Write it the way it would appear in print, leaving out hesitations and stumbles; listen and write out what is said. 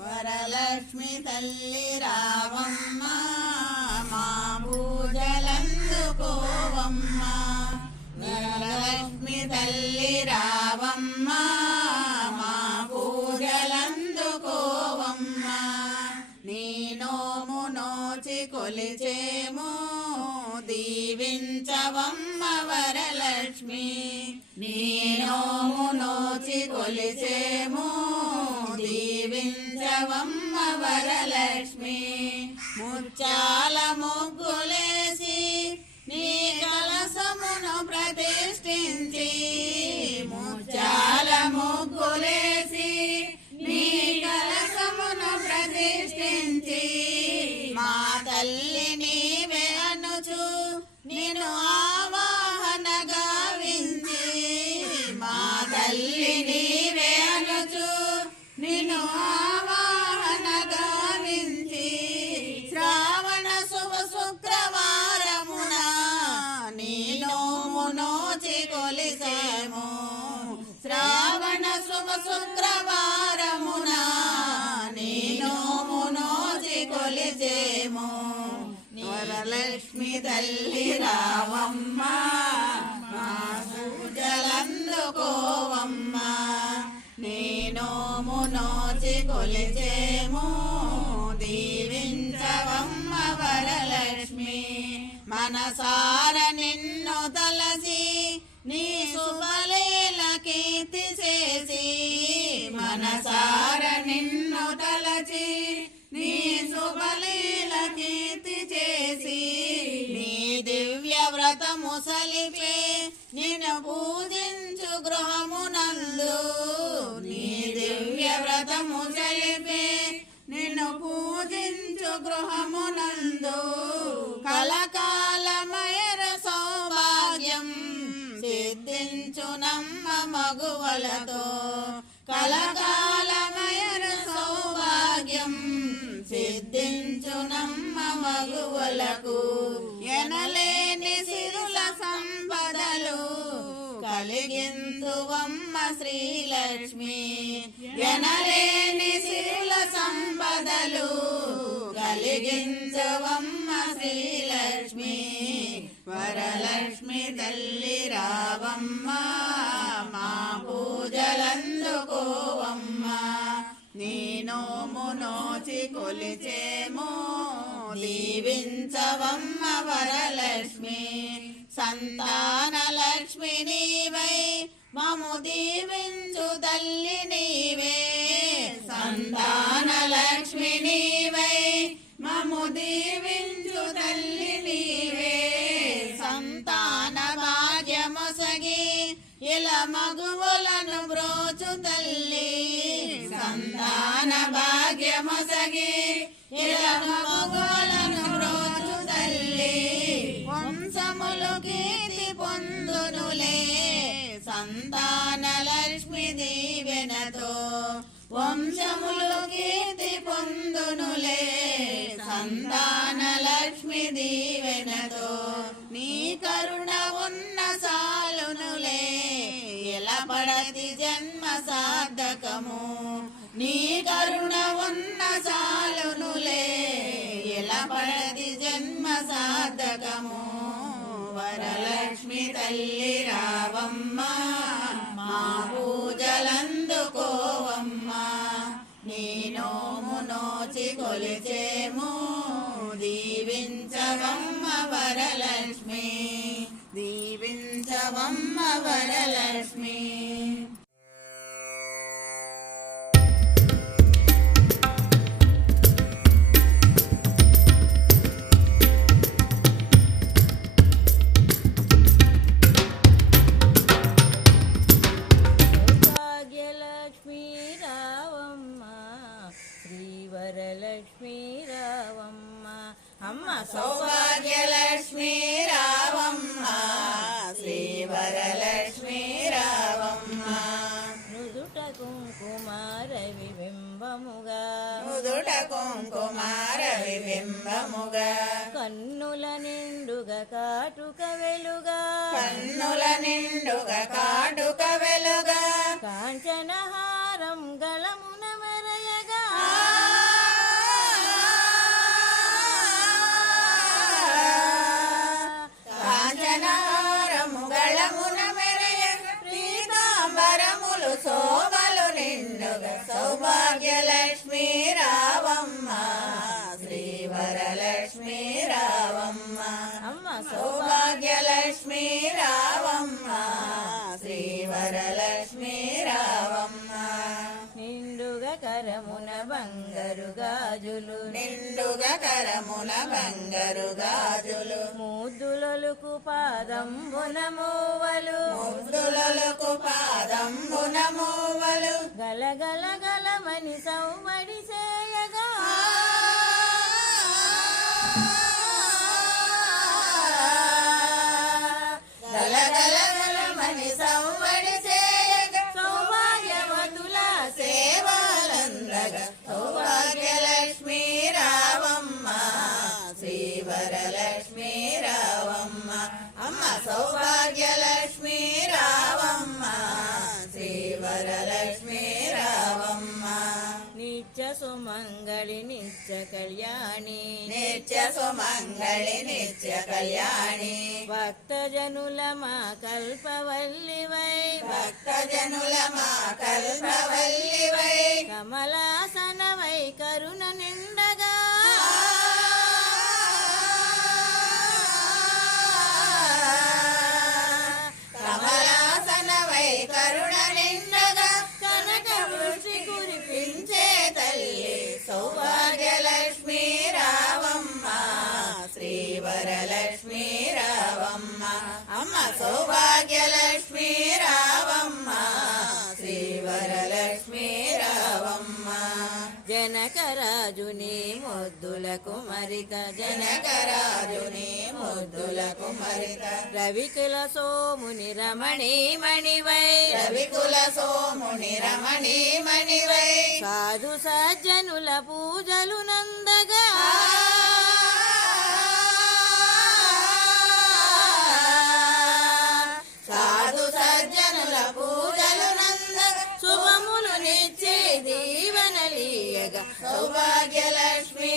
వరలక్ష్మి తల్లి రావమ్మ మా పూజలందుకోవమ్మ. వరలక్ష్మి తల్లి రావమ్మ మా పూజలందుకోవమ్మ. నీ నోము నోచి కొలిచేము దీవించవమ్మ వరలక్ష్మి. నీ నోము నోచి కొలిచేము దీవించవమ్మ వరలక్ష్మి. ముత్యాల ముగ్గులేసి నీ కలసమును ప్రతిష్ఠించి, ముత్యాల ముగ్గులేసి నీ కలసమును ప్రతిష్ఠించి, మా తల్లి నీవే అనుచు నిన్ను ఆవాహన గావించి, మా తల్లి నీవే అనుచు నిన్ను ఆవాహన గావించి, శ్రావణ శుభ శుక్రవారమున నీ నోము నోచి కొలిసేము. శ్రావణ శుభ శుక్రవారమున నీ నోము నోచి కొలిసేము. వరలక్ష్మి తల్లి రావమ్మ మా పూజలందుకోవమ్మ. నీ నోము నోచి కొలిచేము దీవించవమ్మ వరలక్ష్మి. మనసార నిన్ను తలసి నీ శుభలీల కీర్తి చేసి, మనసార నిన్ను తలచి నీ శుభలీల కీర్తి చేసి, నీ దివ్య వ్రతము సలిపే నిన్ను పూజించు గృహమునందు, నీ దివ్య వ్రతము సలిపే నిన్ను పూజించు గృహమునందు, కలకాలమయర సౌభాగ్యం సిద్ధించునమ్మ మగువలతో. కలకాలమయర సౌభాగ్యం సిద్ధించునమ్మ మగువలకు. ఎనలేని సిరుల సంపదలు కలిగించువమ్మ శ్రీలక్ష్మి. ఎనలేని సిరుల సంపదలు కలిగించువమ్మ శ్రీలక్ష్మి. వరలక్ష్మి తల్లి రావమ్మ మా పూజలందుకోవమ్మ. నీ నోము నోచి కొలిచేము దీవించవమ్మ వరలక్ష్మి. సంతాన లక్ష్మి నీవై మము దీవించు తల్లి నీవే. సంతాన లక్ష్మి నీవై మము దీవించు తల్లి నీవే. సంతాన భాగ్యమొసగి ఇలా మగువులను బ్రోచు తల్లి. సంతాన భాగ్యమొసగి ఇలా మగువులను బ్రోచు తల్లి. వంశములు కీర్తి పొందునులే సంతాన లక్ష్మి దీవెనతో. వంశములు కీర్తి పొందునులే సంతాన లక్ష్మి దీవెనతో. నీ కరుణ ఉన్న సాలునులే ఎలా పడతి జన్మ సార్థకము. నీ కరుణ ఉన్న సాలునులే ఎలా పడతి జన్మ సార్థకము. వరలక్ష్మి తల్లి రావమ్మ మా పూజలందుకోవమ్మ. నీ నోము నోచి కొలిచేము దీవించవమ్మ వరలక్ష్మి. దీవించవమ్మ వరలక్ష్మి. వరలక్ష్మి రావమ్మ అమ్మ సౌభాగ్యలక్ష్మి రావమ్మ శ్రీ వరలక్ష్మి రావమ్మ. నుదుట కుంకుమార విబింబముగా, నుదుట కుంకుమార విబింబముగా, కన్నుల నిండుగా కాటుక వెలుగా, కన్నుల నిండుగా కాటుక వెలుగా, కాంచనహారం గళమున మెరయగా, సౌభాగ్యలక్ష్మీ రావమ్మ శ్రీ వరలక్ష్మీ రావమ్మ అమ్మ సౌభాగ్యలక్ష్మీ రావమ్మ శ్రీ వరలక్ష్మీ రావమ్మ నిండుగా కరమున బంగారు గాజులు నిండుగా కరమున బంగారు గాజులు ముద్దులొలుకు పాదంబున మూవలు ముద్దులకు పాదంబున మూవలు గలగల గలమని సౌవడి చేయగా గలగలగలమని సౌవడి చేయగా సౌభాగ్యవతుల సేవలందగా సౌభాగ్యలక్ష్మీ రావమ్మ శ్రీ వరలక్ష్మీ రావమ్మ అమ్మ సౌభాగ్యలక్ష్మీ రావమ్మ శ్రీ వరలక్ష్మీ రావమ్మ నిత్య సుమంగళి నిత్య కళ్యాణి నిత్య సుమంగళి నిత్య కళ్యాణి భక్తజనుల మా కల్పవల్లివై భక్తజనుల మా కల్పవల్లివై కమలాసనవై కరుణ నిండగా కమలాసనవై కరుణ నిండగా కనక వృష్టి కురిపించే తల్లి సౌభాగ్యలక్ష్మీ రావమ్మ శ్రీ వరలక్ష్మీ రావమ్మ అమ్మ సౌభాగ్యలక్ష్మీ రావమ్మ శ్రీ వరలక్ష్మీ రావమ్మ జనకరాజుని ముద్దుల కుమరిక జనకరాజుని ముద్దుల కుమరిత రవికుల సోముని రమణీ మణివై రవికుల సోముని రమణీ మణివై సాధు సజ్జనుల పూజలు నందగా సాధు సజ్జనుల పూజలు నందగా శుభములు నిచ్చే దీవెనలీయగా సౌభాగ్యలక్ష్మీ